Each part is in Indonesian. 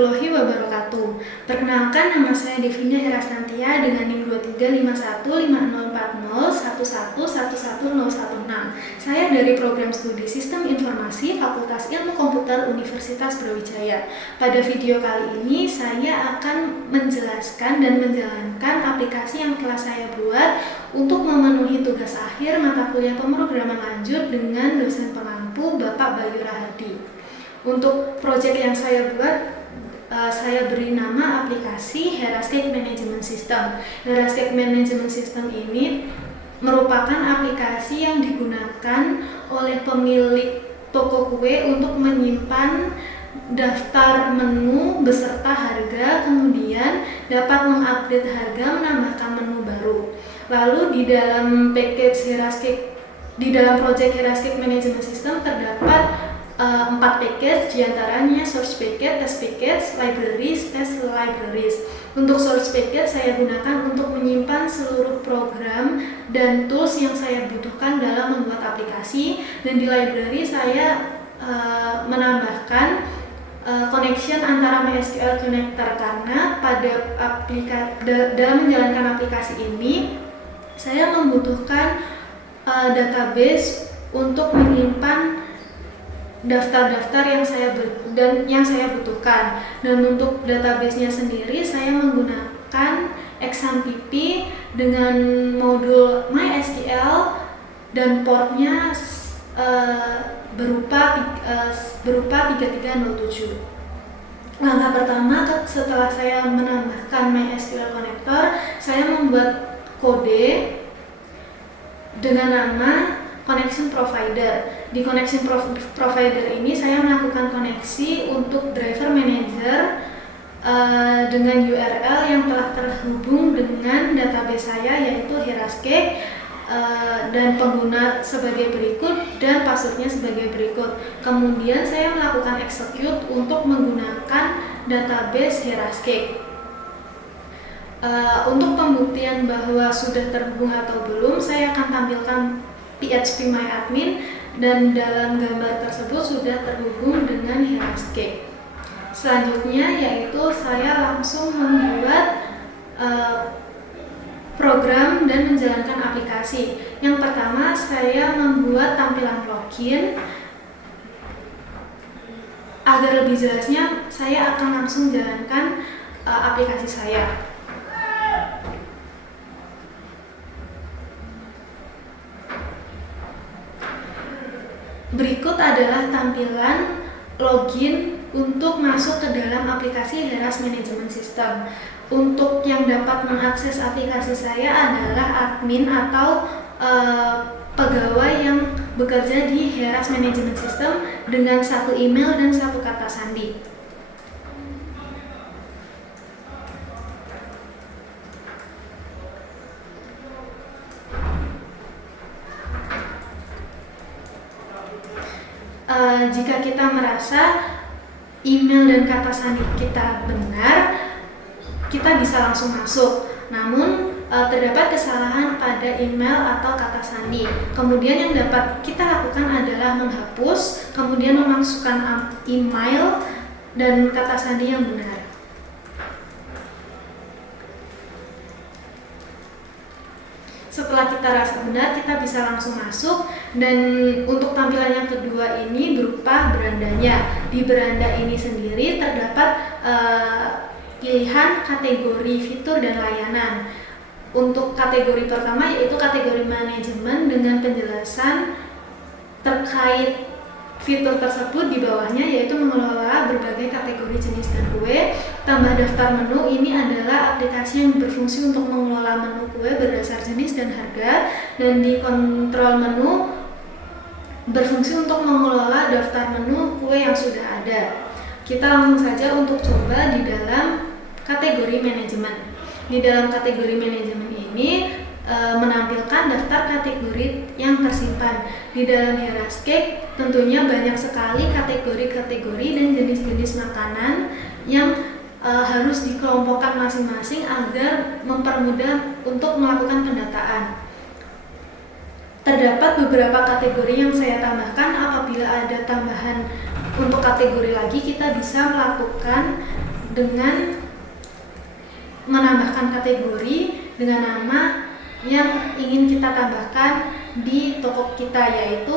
warahmatullahi wabarakatuh. Perkenalkan, nama saya Devina Herastantia dengan NIM 2351504011111016. Saya dari Program Studi Sistem Informasi Fakultas Ilmu Komputer Universitas Brawijaya. Pada video kali ini saya akan menjelaskan dan menjalankan aplikasi yang telah saya buat untuk memenuhi tugas akhir mata kuliah pemrograman lanjut dengan dosen pengampu Bapak Bayu Rahadi. Untuk proyek yang saya buat, saya beri nama aplikasi Herascake Management System. Herascake Management System ini merupakan aplikasi yang digunakan oleh pemilik toko kue untuk menyimpan daftar menu beserta harga, kemudian dapat mengupdate harga, menambahkan menu baru. Lalu di dalam proyek Herascake Management System terdapat 4 package, diantaranya source package, test package, libraries, test libraries. Untuk source package saya gunakan untuk menyimpan seluruh program dan tools yang saya butuhkan dalam membuat aplikasi, dan di library saya menambahkan connection antara MySQL connector, karena pada dalam menjalankan aplikasi ini saya membutuhkan database untuk menyimpan daftar-daftar yang saya butuhkan. Dan untuk database-nya sendiri saya menggunakan XAMPP dengan modul MySQL dan portnya berupa 3307. Langkah pertama, setelah saya menambahkan MySQL connector, saya membuat kode dengan nama connection provider. Di connection provider ini saya melakukan koneksi untuk driver manager dengan URL yang telah terhubung dengan database saya, yaitu Herascake, dan pengguna sebagai berikut dan passwordnya sebagai berikut. Kemudian saya melakukan execute untuk menggunakan database Herascake. Untuk pembuktian bahwa sudah terhubung atau belum, saya akan tampilkan phpMyAdmin, dan dalam gambar tersebut sudah terhubung dengan Herascake. Selanjutnya yaitu saya langsung membuat program dan menjalankan aplikasi. Yang pertama, saya membuat tampilan login. Agar lebih jelasnya, saya akan langsung jalankan aplikasi saya. Berikut adalah tampilan login untuk masuk ke dalam aplikasi Heras Management System. Untuk yang dapat mengakses aplikasi saya adalah admin atau pegawai yang bekerja di Heras Management System dengan satu email dan satu kata sandi. Jika kita merasa email dan kata sandi kita benar, kita bisa langsung masuk. Namun terdapat kesalahan pada email atau kata sandi. Kemudian yang dapat kita lakukan adalah menghapus, kemudian memasukkan email dan kata sandi yang benar. Setelah kita rasa benar, kita bisa langsung masuk. Dan untuk tampilan yang kedua ini berupa berandanya. Di beranda ini sendiri terdapat pilihan kategori fitur dan layanan. Untuk kategori pertama yaitu kategori manajemen dengan penjelasan terkait fitur tersebut di bawahnya, yaitu mengelola berbagai kategori jenis dan kue. Tambah daftar menu ini adalah aplikasi yang berfungsi untuk mengelola menu kue berdasar jenis dan harga. Dan di kontrol menu berfungsi untuk mengelola daftar menu kue yang sudah ada. Kita langsung saja untuk coba di dalam kategori manajemen. Di dalam kategori manajemen ini menampilkan daftar kategori yang tersimpan. Di dalam Herascake tentunya banyak sekali kategori-kategori dan jenis-jenis makanan yang harus dikelompokkan masing-masing agar mempermudah untuk melakukan pendataan. Terdapat beberapa kategori yang saya tambahkan. Apabila ada tambahan untuk kategori lagi, kita bisa melakukan dengan menambahkan kategori dengan nama yang ingin kita tambahkan di toko kita, yaitu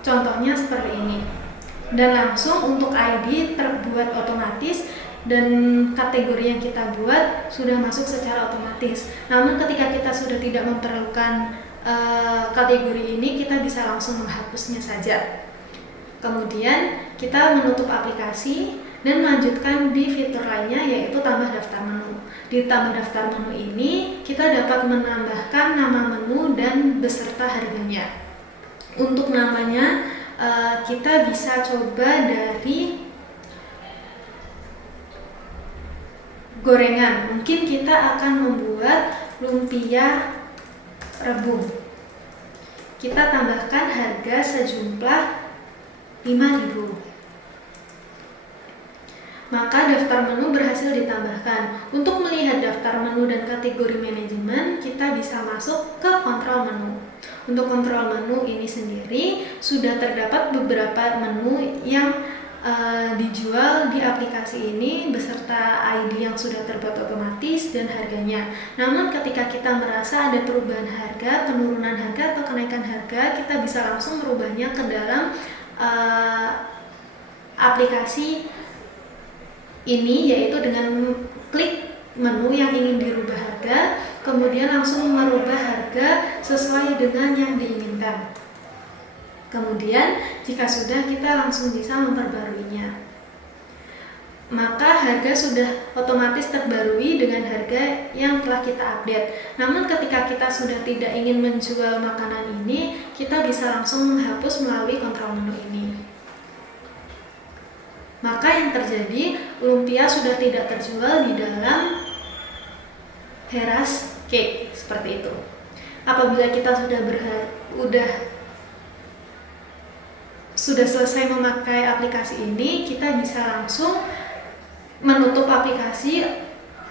contohnya seperti ini. Dan langsung untuk ID terbuat otomatis dan kategori yang kita buat sudah masuk secara otomatis. Namun ketika kita sudah tidak memerlukan kategori ini, kita bisa langsung menghapusnya saja. Kemudian kita menutup aplikasi dan melanjutkan di fitur lainnya, yaitu tambah daftar menu. Di tambah daftar menu ini kita dapat menambahkan nama menu dan beserta harganya. Untuk namanya kita bisa coba dari gorengan. Mungkin kita akan membuat lumpia rebung. Kita tambahkan harga sejumlah 5.000. Maka daftar menu berhasil ditambahkan. Untuk melihat daftar menu dan kategori manajemen, kita bisa masuk ke kontrol menu. Untuk kontrol menu ini sendiri sudah terdapat beberapa menu yang dijual di aplikasi ini beserta ID yang sudah terbuat otomatis dan harganya. Namun ketika kita merasa ada perubahan harga, penurunan harga atau kenaikan harga, kita bisa langsung merubahnya ke dalam aplikasi ini, yaitu dengan klik menu yang ingin dirubah harga, kemudian langsung merubah harga sesuai dengan yang diinginkan. Kemudian jika sudah, kita langsung bisa memperbaruinya. Maka harga sudah otomatis terbarui dengan harga yang telah kita update. Namun ketika kita sudah tidak ingin menjual makanan ini, kita bisa langsung menghapus melalui kontrol menu ini. Maka yang terjadi, lumpia sudah tidak terjual di dalam Heras Cake, seperti itu. Apabila kita sudah selesai memakai aplikasi ini, kita bisa langsung menutup aplikasi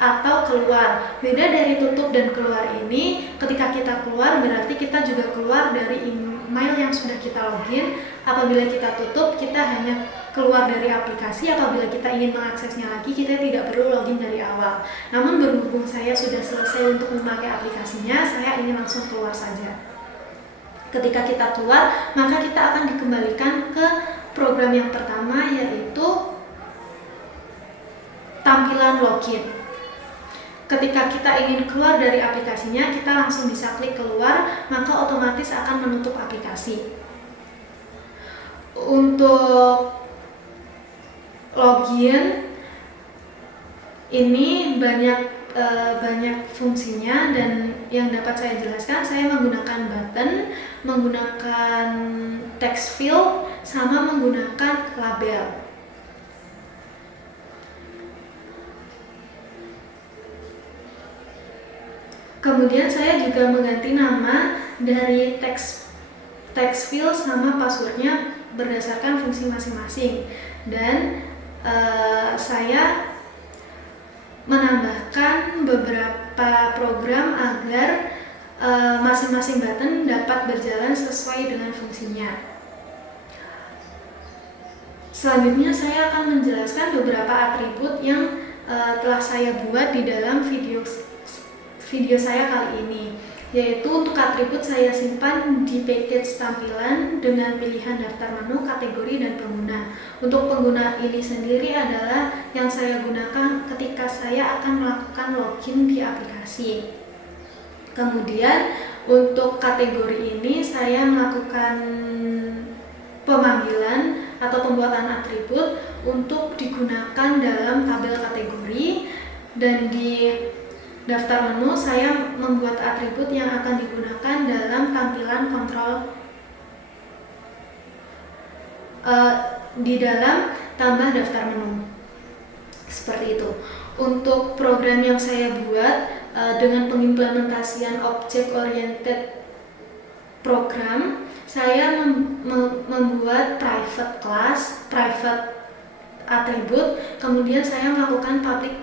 atau keluar. Beda dari tutup dan keluar ini, ketika kita keluar berarti kita juga keluar dari email yang sudah kita login. Apabila kita tutup, kita hanya keluar dari aplikasi. Apabila kita ingin mengaksesnya lagi, kita tidak perlu login dari awal. Namun berhubung saya sudah selesai untuk memakai aplikasinya, saya ingin langsung keluar saja. Ketika kita keluar, maka kita akan dikembalikan ke program yang pertama, yaitu tampilan login. Ketika kita ingin keluar dari aplikasinya, kita langsung bisa klik keluar, maka otomatis akan menutup aplikasi. Untuk login ini banyak fungsinya, dan yang dapat saya jelaskan, saya menggunakan button, menggunakan text field, sama menggunakan label. Kemudian saya juga mengganti nama dari text field sama passwordnya berdasarkan fungsi masing-masing, dan saya menambahkan beberapa program agar masing-masing button dapat berjalan sesuai dengan fungsinya. Selanjutnya saya akan menjelaskan beberapa atribut yang telah saya buat di dalam video saya kali ini, yaitu untuk atribut saya simpan di package tampilan dengan pilihan daftar menu, kategori, dan pengguna. Untuk pengguna ini sendiri adalah yang saya gunakan ketika saya akan melakukan login di aplikasi. Kemudian untuk kategori ini saya melakukan pemanggilan atau pembuatan atribut untuk digunakan dalam tabel kategori, dan di daftar menu saya membuat atribut yang akan digunakan dalam tampilan kontrol di dalam tambah daftar menu. Seperti itu. Untuk program yang saya buat dengan pengimplementasian object oriented program, saya membuat private class, private atribut, kemudian saya melakukan public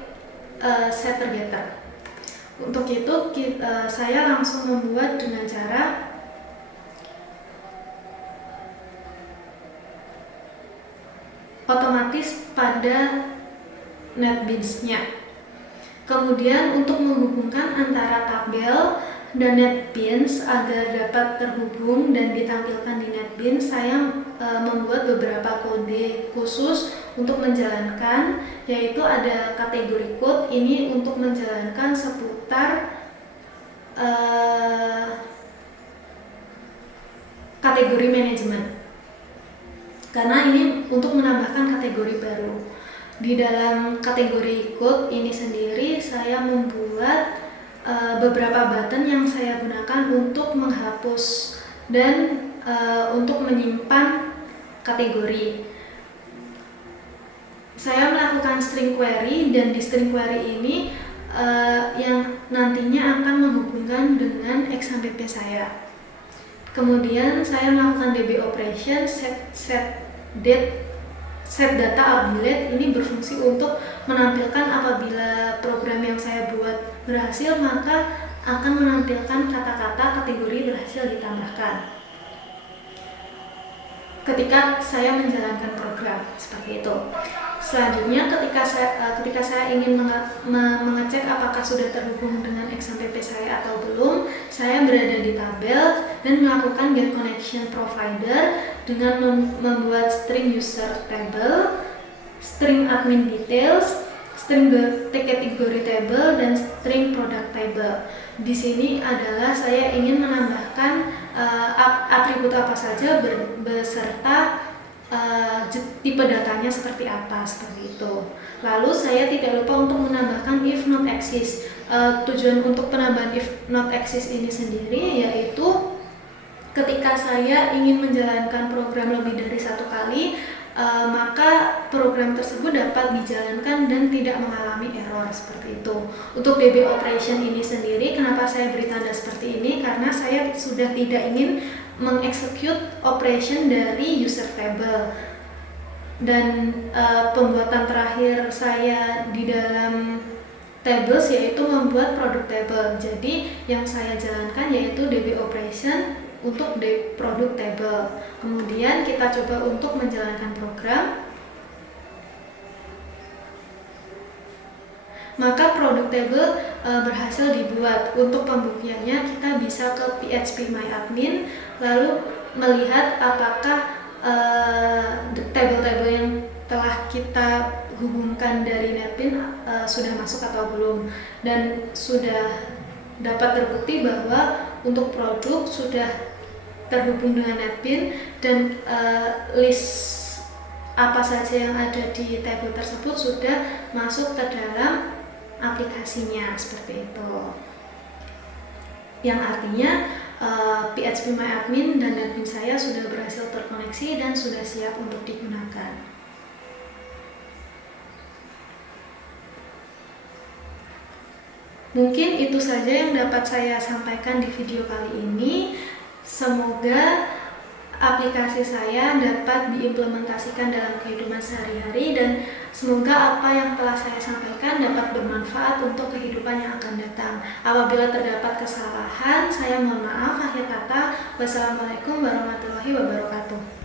setter getter. Untuk itu saya langsung membuat dengan cara otomatis pada NetBeans-nya. Kemudian untuk menghubungkan antara tabel dan NetBeans agar dapat terhubung dan ditampilkan di NetBeans, saya membuat beberapa kode khusus untuk menjalankan, yaitu ada kategori code ini untuk menjalankan seputar kategori manajemen, karena ini untuk menambahkan kategori baru. Di dalam kategori code ini sendiri saya membuat beberapa button yang saya gunakan untuk menghapus dan untuk menyimpan kategori. Saya melakukan string query, dan di string query ini yang nantinya akan menghubungkan dengan XAMPP saya. Kemudian saya melakukan DB operation set data update. Ini berfungsi untuk menampilkan apabila program yang saya buat berhasil, maka akan menampilkan kata-kata kategori berhasil ditambahkan ketika saya menjalankan program, seperti itu. Selanjutnya, ketika saya ingin mengecek apakah sudah terhubung dengan XAMPP saya atau belum, saya berada di tabel dan melakukan get connection provider dengan membuat string user table, string admin details, string category table, dan string product table. Di sini adalah saya ingin menambahkan atribut apa saja beserta tipe datanya seperti apa, seperti itu. Lalu saya tidak lupa untuk menambahkan if not exist. Tujuan untuk penambahan if not exist ini sendiri yaitu ketika saya ingin menjalankan program lebih dari satu kali, maka program tersebut dapat dijalankan dan tidak mengalami error, seperti itu. Untuk DB operation ini sendiri, kenapa saya beri tanda seperti ini? Karena saya sudah tidak ingin mengeksekut operation dari user table. Dan pembuatan terakhir saya di dalam tables yaitu membuat product table. Jadi yang saya jalankan yaitu DB operation untuk product table. Kemudian kita coba untuk menjalankan program. Maka product table berhasil dibuat. Untuk pembuktiannya kita bisa ke phpMyAdmin lalu melihat apakah table-table yang telah kita hubungkan dari NetBeans sudah masuk atau belum, dan sudah dapat terbukti bahwa untuk produk sudah terhubung dengan NetBeans dan list apa saja yang ada di table tersebut sudah masuk ke dalam aplikasinya, seperti itu. Yang artinya phpMyAdmin dan NetBeans saya sudah berhasil terkoneksi dan sudah siap untuk digunakan. Mungkin itu saja yang dapat saya sampaikan di video kali ini. Semoga aplikasi saya dapat diimplementasikan dalam kehidupan sehari-hari, dan semoga apa yang telah saya sampaikan dapat bermanfaat untuk kehidupan yang akan datang. Apabila terdapat kesalahan, saya mohon maaf. Akhir kata, wassalamualaikum warahmatullahi wabarakatuh.